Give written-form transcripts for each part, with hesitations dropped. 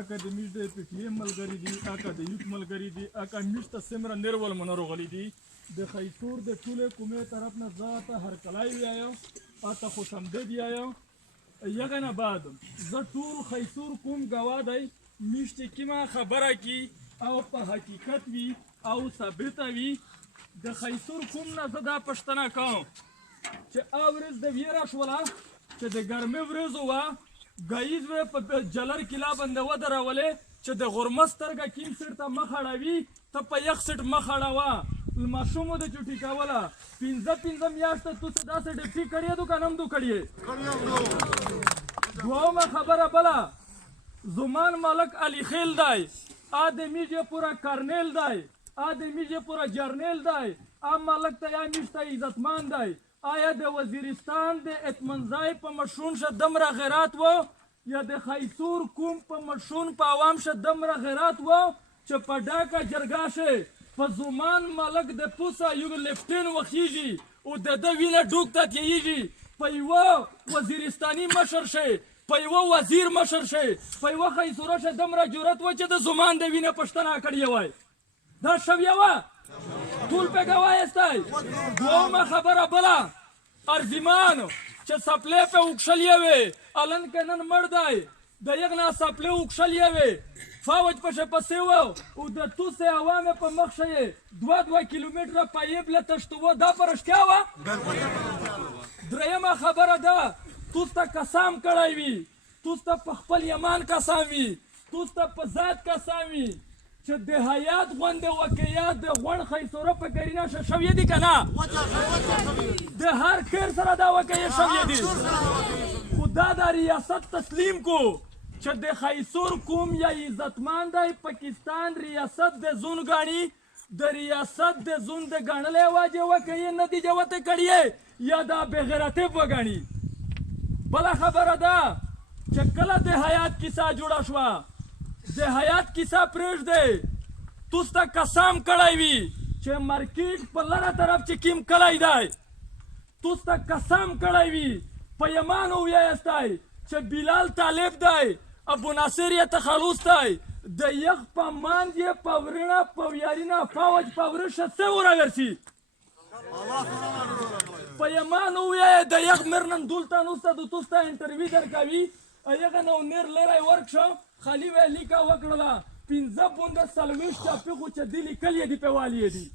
اکا د میش د پی ټی ایم ملګری دي، اکا د یوت ملګری دي، اکا میش ته سمره نرول منرو غلی دي د خیسور د ټولې کومې طرف نه ذاته هر کلای ویایم اته خوش آمدید یایم. یغه نه بعد زه ټول خیسور کوم ګواه دی میش چې کومه خبره کی او په حقیقت وي او ثابته وي د خیسور کوم نه زه دا پوښتنه کوم چې ورځ د ویره شوله چې د ګرمۍ ورځ وه ګایز به په جلر کلا باندې ودرولې چې د غرمه سترګه کیم سیټ ته مخ اړوي ته په یخ سیټ مخ اړوه ماشومو د چوټي کوله پنځه میاشته تو څه داسې ډپټي کړی دو که نم دو کړی دوهمه خبره بله زمان ملک علی خیل دی آدمی جه پورا کرنیل دی آدمی جه پورا جرنیل دی ام ملک ته یا میشته عزتمند دی آیا د وزیرستان د اطمنځای په مشون شه دمره غیرات و یا د خیسور کوم په مشون په عوام شه دمره غیرات و چې په ډاکه جرګه شه په زمان ملک د پوسه یو لفټین وخیږي او د ده وینه ډوک ته تیږي په یوه وزیرستاني مشر شه په یوه وزیر مشر شه په یوه خیسوره شه دمره جرأت و چې د زمان د وینه پوښتنه کړې وای دا شویه وه ټول په ګواه یستی. دویمه خبره بله ارزیمان چې سپلی په اوکښلې وې الن که نن مړ دی د یغ نه سپلی اوکښلې وې فوج پشه پسې و او د توسې عوامې په مخ شه یې 2 کیلومتره پایپ له تشتوه دا په رښتیا وه. درېیمه خبره ده توس ته قسم کړی وي توس ته په خپل یمان قسم وي توس ته په ذات قسم وي چې د حیات غوندې واقعیات د غوڼ خیسوره په ګرینه شویې دي که نه د هر کیر سره دا واقعیې شویې دي خو دا د ریاست تسلیم کو چې د خیسور کوم یا عزتمند دی پاکستان ریاست د زون ګاڼي د ریاست د زون د ګڼلې واجې واقعیې نتیجه ورته کړې یا دا بېغیرتۍ وګڼي. بله خبره ده چې کله د حیات کیسه جوړه شوه د حیات کیسه پرېږدی توس ته قسم کړی وي چې مارکیټ په لره طرف چې کیم کلی دی توس ته قسم کړی وي په یمان وویایستی چې بلال طالب دی ابو ناصر یې تخلص دی د یخ په مانځ یې په ورینه په ویارینه فوج په ورشه څه وراګرسي په یمان وویایه د یخ مرنن دولته نوسته د توس ته انټرویو درکوي هغه نه نیر لری ورک شو خالي وې لیکه وکړله 15 بونده 40 چاپی خو چې دې لیکل یې دي په والي یې دي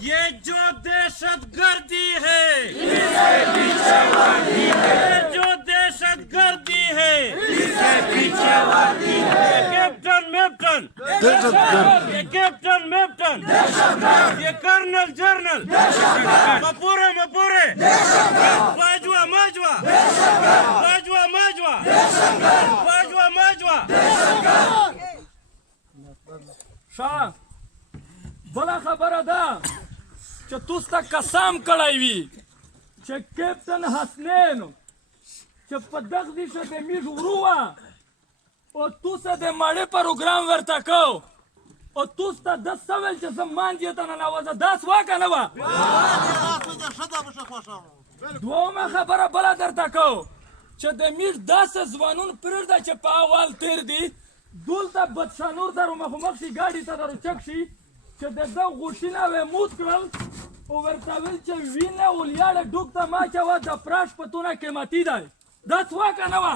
ये जो दहशत गर्दी है इसे पीछे वर्दी है ये जो दहशत गर्दी है इसे पीछे वर्दी है ये कैप्टन मेप्टन ये कैप्टन मेप्टन ये कर्नल जर्नल मपूरे मपूरे बाजवा माजवा बाजवा माजवा बाजवा माजवा شاه بله خبره ده چې توس ته قسم کړی وي چې کیپټن حسنین چې په دغه دیشه د میږ ورو وه او توسه د مړې پروګرام ورته کو او توس ته ده څه ویل چې زه مانځې ته ننوځه داس وه که نه وه. دویمه خبره بله درته کو چې د میږ داسې ځوانون پرېږده چې په اول تېر دي دلته بدشانور ته مخامخ شي ګاډي ته دروچک شي چې د ده غوښینه ویموت کړل او ورته ویل چې وینه ولیاړه ډوک ته ما اچوه د پراش په تونه قیمتي دی دا څه که نه وه.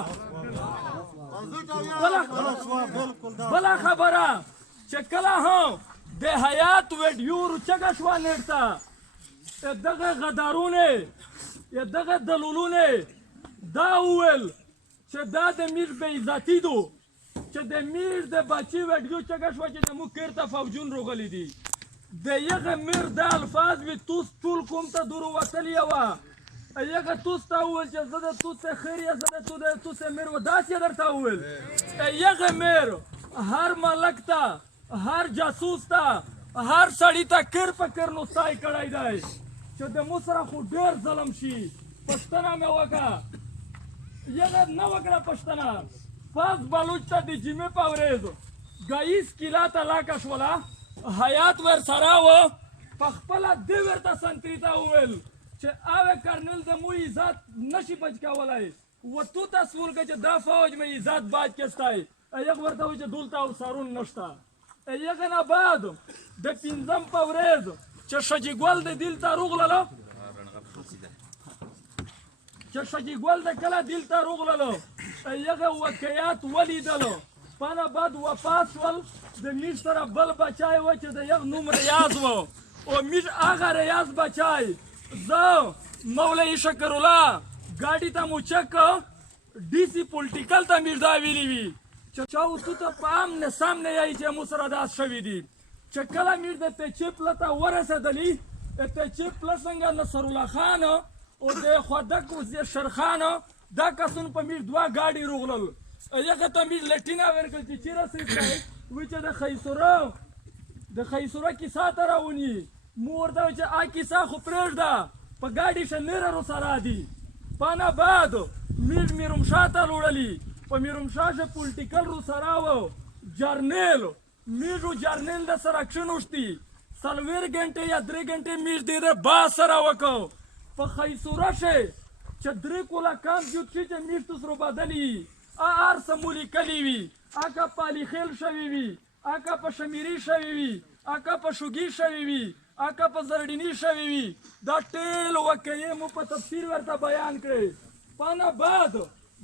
بله خبره چې کله هم د حیات ویډیو روچکه شوه نیټ ته دغه غدارونه یا دغه دلولونه دا وویل چې دا د میر بې عزتي دو چې د میر د بچي ویډیو چکه شوه چې زموږ کیر ته فوجون روغلي دي د یغه میر دا الفاظ وي توس ټول کوم ته دور وتلې وه یغه توس ته وویل چې زه د توسې خیر یا زه د توسې میر و داسې درته وویل یغه میر هر ملک ته هر جاسوس ته هر سړي ته کر په کر نوستای کړی دی چې د مو سره خو ډېر ظلم شي پښتنه مې وکړه یغه نه وکړه پښتنه فاز بلوچ ته د جمعې په ورځ ګایز کیلا ته لاکه شوله حیات ور سره و په خپله دې ورته سنتري ته وویل چې اوه کرنل د مو عزت نشي بچ کولای و تو تصور که چې دا فوج مې عزت باج کستای یک ورته وایي چې دلته او سارون نشته یغه نه بعد د پنځم په ورځ چې شجي ګل د دلته روغللو چې شجي ګل د کله دلته روغللو یغه واقعیات ولیدلو پانه بعد وفات شول د میش سره بل بچای و چې د یغ نوم ریاض و او میش هغه ریاض بچای زه مولوی شکر الله ګاډي ته مو چک ډي سي پولیټیکل ته میش دا ویلی وي چې چاو تو ته په امن سامنے یای چې مو سره داس شوي دي چې کله میش د تچپ لته ورسېدلی تچپ لسنګ نصر الله خان او د خودک وزیر شرخان دا کسون په میش دوه ګاډي روغلل یغه ته میش لټینا ورکل چې چیرې سې وی چې د خیسوره کیسه ته راونی مو ورته چې آ کیسه خو پرېږده په ګاډي شنیره رو سره دي پانه بعد میش میرمشا ته لوړلی په میرمشا شه پولیټیکل رو سره و جرنیل میشو جرنیل د سره کښېنوشتي 4 غنټې یا 3 غنټې میش د با سره وکړ په خیسوره شه چې 3 کولکان جوت شي چې میش تو سره بدلی ار سمولی کلی وی اکا پالی خیل شوی وی اکا په شمیری شوی وی اکا په شوګي شوی وی اکا په زرډینی شوی وی دا ټیل وکې مو په تفسیر ورته بیان کړي پانا بعد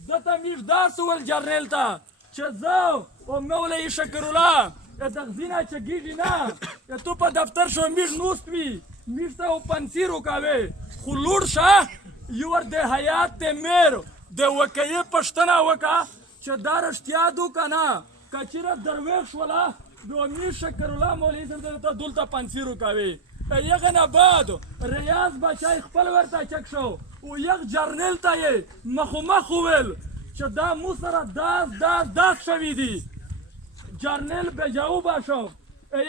دته میش دا سوال جرنیل تا چې زه او مولوی شکر الله تغزینا چې گیږي نه تو په دفتر شو میش نوست وی میش ته پنسیر وکاوي خو لوړ شه یور د حیات ته میر د وکیې پښتنه وکا چې دا رښتیا دو کنه کچیره درویش ولا د امیر شکر الله مولوی سره ته دلته پنسیر وکاوي یغه نه بعد ریاض بچای خپل ورته چک شو او یغ جرنیل ته یې مخ ویل چې دا مو سره داس شوي دي جرنیل بجاو باشو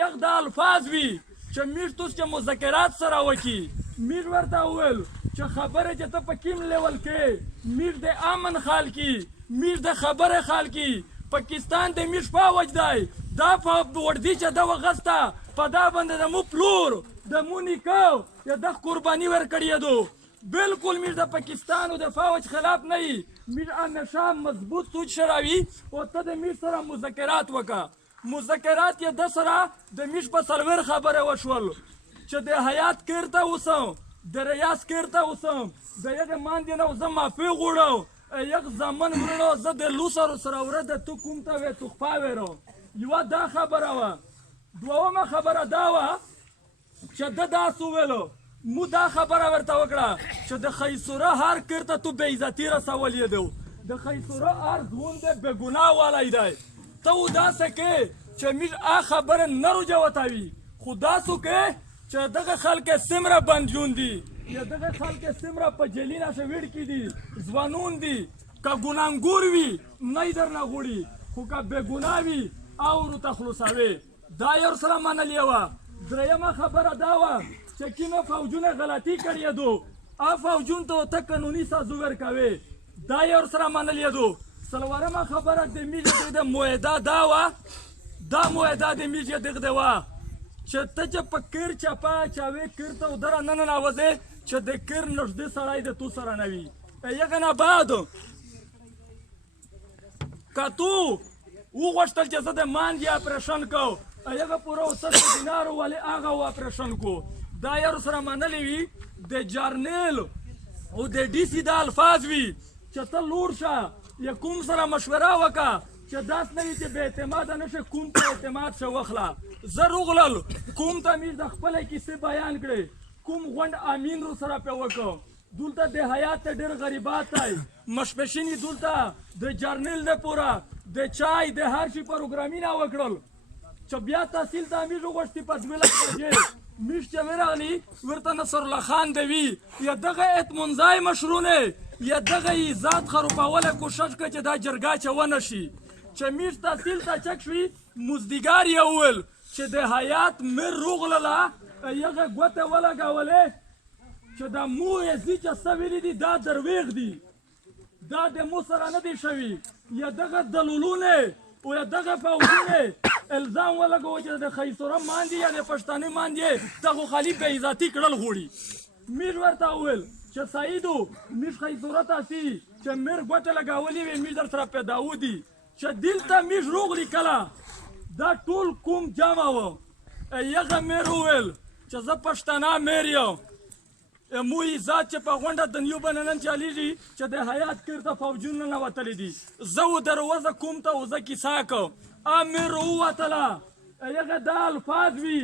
یغ دا الفاظ وی چې میش توس چې مذاکرات سره وکي میش ورته ویل چې خبره چې ته په کیم لیول کې میش د امن خال کی میش د خبره خال کی پاکستان د میش فوج دی دا په وردی چې دا وغستا په دا باندې د مو پلور د مو نیکو یا د قربانی ورکړی دو بالکل میش د پاکستان او د فوج خلاف نه میش همیشه مضبوط سوچ شراوی او ته د میش سره مذاکرات وکا مذاکرات یې د سره د میش په سلور خبره وشول چې د حیات کړته اوسم د ریاض کړته اوسم د یغه ماندې نه زه معافي غوړم یک زمان ورنو زه د لوسر سره ورده تو کوم ته وې تو خپاوېرو یو دا خبره وا دومه خبره دا وا چې د داسو ویلو مو دا خبره ورته وکړه چې د خیسوره هر کړته تو بے عزتی رسولې دو د خیسوره هر ځون د بګناه والای دی ته دا سکه چې میش ا خبره نه رجوتاوي خدا سو کې چې دغه خلک سمره بندجون دي یا دغه خلک سمره په جلینا شویړ کې دي ځوانون دي که ګناګور وي نه در نه غوړي خو که بے ګناه وي او رو تخلصوي دا یو سره منلې وه درېیمه خبره دا وه چې کومه فوجونه غلطي کړې دو فوجون ته قانوني سازو ورکوي دا یو سره منلې دو څلورمه خبره د میډیا د معاهده دا وه دا معاهده د میډیا دغه وه چې ته چې په کیر چپا چاوي کیر ته ودره نه ننوځې چې د کیر نږدې سړی د تو سره نه وي یغه نه بعد که تو وغوښتل چې زه د مانګې اپریشن کوم هغه پوره 700 دینارو ولې هغه اپریشن کو دا یو سره منلې وي د جرنیل او د ډي سي دا الفاظ وي چې ته لوړ شه یا کوم سره مشوره وکړه چې داس نه وي چې بې اعتماده نه شي کوم ته اعتماد شه واخله زه روغلل کوم ته مې د خپله کیسې بیان کړې کوم غونډ امین رو سره پې وکړم دلته د حیات ته ډېر غریبات دی مشپشین یې دلته د جرنیل نه پوره د چای د هر شي پروګرامونه وکړل چې بیا تحصیل ته امیر وغوښتي په 2 لک بجې میش چې ورغلی ورته نصر الله خان دی وي یا دغه اطمنځای مشروع نه یا دغه ذات خرابوله کوشش کوي چې دا جرګه چې ونه شي چې میش تحصیل ته چک شوي مزدګار یې وویل چې د حیات میر روغلله هغه ګوته ولګولې چې دا مو یې زی چې څه ویلي دي دا درویغ دي دا د مو سره نه دی شوي یا دغه دلولونه او یا دغه فوجونه الزام ولګو چې د خیسوره ماندې یا د پښتانه ماندې دغه خالي بې عزتي کړل غوړي میش ورته وویل چې سعیدو میش ښایي صورت هسي چې میر ګوته لګولې وې میش در سره پیدا ودي چې دلته میش روغلي کله دا ټول کوم جمع وه یغه میر وویل چې زه پښتنه میر یم موی ذات چې په غونډه د نیوبه نن چلیږي چې د حیات کیر ته فوجونه ننوتلي دي زه ودروزه کوم ته وزه کیسه کوم امیر ووتله یغه دا الفاظ وي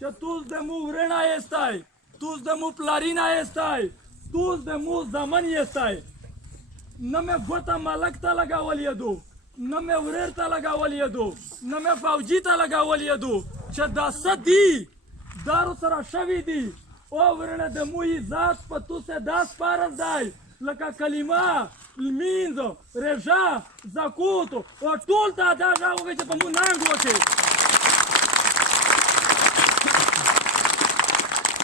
چې توز د مو ورڼه ایستی توز د مو پلارینه ایستی توز د مو زمن ایستی نه مې ګوته ملک ته لګولې دو نه مې ورېر ته لګولې دو نه مې فوجي ته لګولې دو چې دا څه دي دارو سره شوي دي او ورنه د موی ذات په توسه داس پارس دی لکه کلمه لمینځ رژا زکوت او ټول ته دا غاوږي چې په مو نانګ وکړي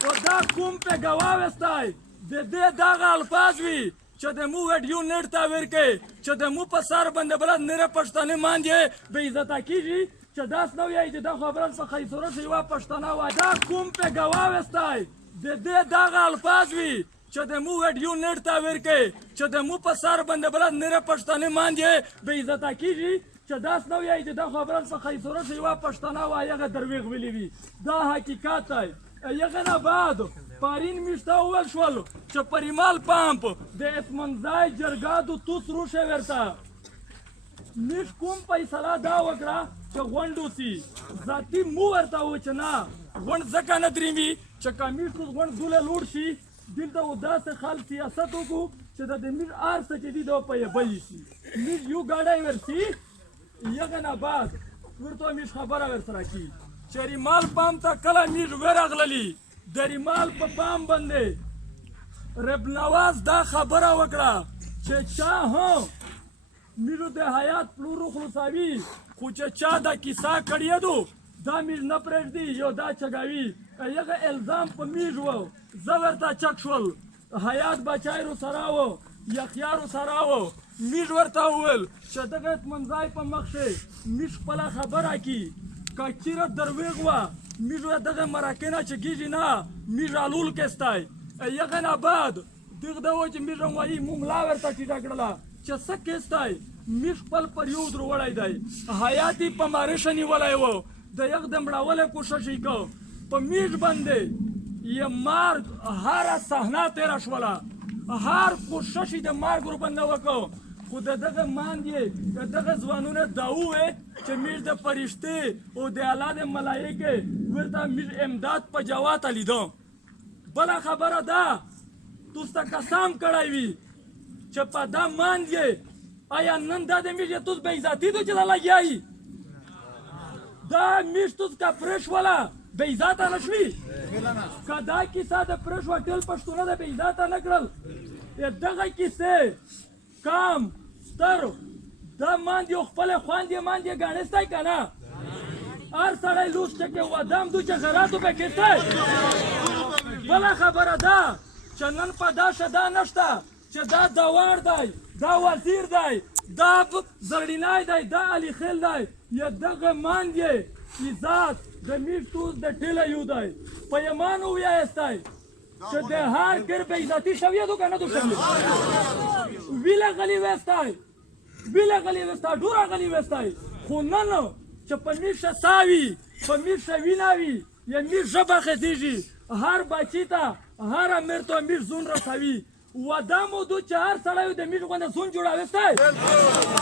او دا کوم په ګواوستی د دې دغه الفاظ وي چې د مو ویډیو نیټ ته ورکړي چې د مو په سر باندې بل نره پښتنې مانځي بې عزته کیږي چې داس نو یې چې دا خبره په خیسوره شي وا پښتنه وا دا کوم په ګواوستی د دې دغه الفاظ وي چې د مو ویډیو نیټ ته ورکړي چې د مو په سر باندې بل نره پښتنې مانځي بې عزته کیږي چې داس نو یې چې دا خبره په خیسوره شي وا پښتنه وا یغه درویغ ویلی وي دا حقیقت دی یغه نه بعد پارین میشته اول شول چې پریمال پامپ د اسمنځای جرګادو توس روشه ورته میش کوم فیصله دا وکړه چې غونډ وسي ذاتي مو ورته و چې نه غونډ ځکه نه درېمي چې که میش اوس غونډ دوله لوړ شي دلته و داسې خلک سیاست وکړو چې د میش هر څه چې دي دا په یې بل شي میش یو ګاډی ورسي یغه نه بعد ورته میش خبره ورسره کي چې ریمال پام ته کله میش ورغللي د ریمال په پام باندې رب نواز دا خبره وکړه چې چا هم میرو د حیات پلورو خلصاوي خو چې چا دا کیسه کړې دو دا میز نه پرېږدي یو دا چګاوي یغه الزام په میز و زه ورته چک شول حیات بچایرو سره و یخیارو سره و میز ورته وویل چې دغه اطمنځای په مخ شي میز خپله خبره کي که چیرې درویغ وه میز دغه مرکې نه چې کېږي نه میز الول کېستی یغه نه بعد دغه دا و چې میز هم وایي مو ملا ورته ټیټه کړله چې څه کېستی میز خپل پر یو دروړی دی حیات یې په مارشه نیولی و د یخ د مړولو کوشش یې کو په میز باندې یې مارګ هره صحنه تېره شوله هر کوشش یې د مارګ ورباندې وکړو خو د دغه ماندې د دغه ځوانونه دا ووې چې میز د فرشتې او د الله د ملایکې ورته میز امداد په جواته لیدو بله خبره ده توس ته قسم کړی وي چې په دا ماندې آیا نن دا د میز توس بې عزتي دو چې دا لګیایي دا میز توس که پرېښوله بې عزته نه شوي که دا کیسه د پرېښوه ټول پښتونه د بې عزته نه کړل دغه کیسې کام ستر دا ماندې خپله خواندې ماندې ګڼستی که نه هر سړی لوس چکې ودم دو چې غراتو پې کېستی بله خبره ده چې نن په دا شدا نشته چې دا دوار دی دا وزیر دی دا زرړینای دی دا علي خیل دی یا دغه ماندې عزت د میز توس د ټیله یو دی په یمان وویایستی چې د هر کر به عزتي شویه دو که نه دو شویه ویله غلی ویستی ویله غلی ویستی ډوره غلی ویستی خو نن چې په میشه ساوي په میشه وینه وي یا میش ژبه خېزېږي هر بچي ته هر امیر ته میش زون رسوي وده مو دو چې هر سړی د میش غوندې زون جوړوستی